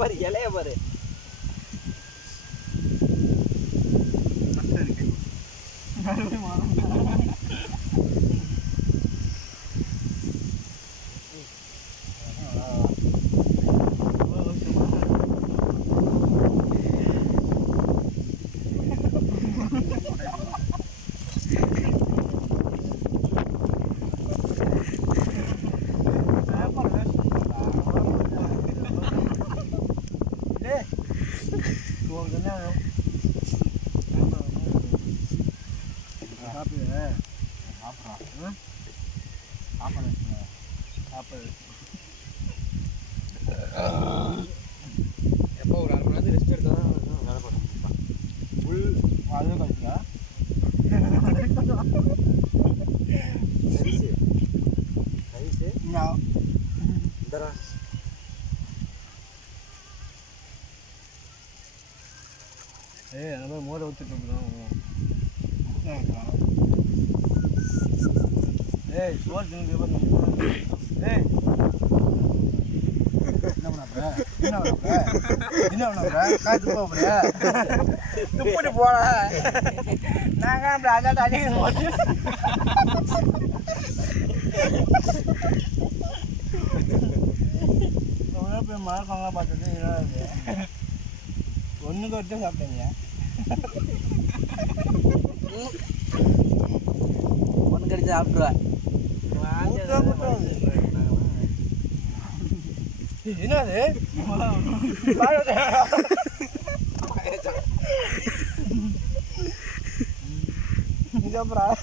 பாரு இலைய பாரு எப்போ ஒரு 1/2 மணி நேரத்துக்கு ரெஸ்ட் எடுத்தா தான் வேலை பண்ண ஃபுல் அதுவும் கழிச்சா ரைஸு இந்தரா அந்த மாதிரி மோரை ஊற்றிட்டு சோறு தின்னு என்ன காய்ச்சி போறியா துப்பிட்டு போல நாங்க அப்படி அதாட்ட அடிக்கணும் போய் மறக்கலாம் பார்த்தது ஒன்றுக்கு ஒருத்தர் சாப்பிட்டீங்க ஒன்று கடிச்சு சாப்பிட்ருவேன் என்னது அப்புறம்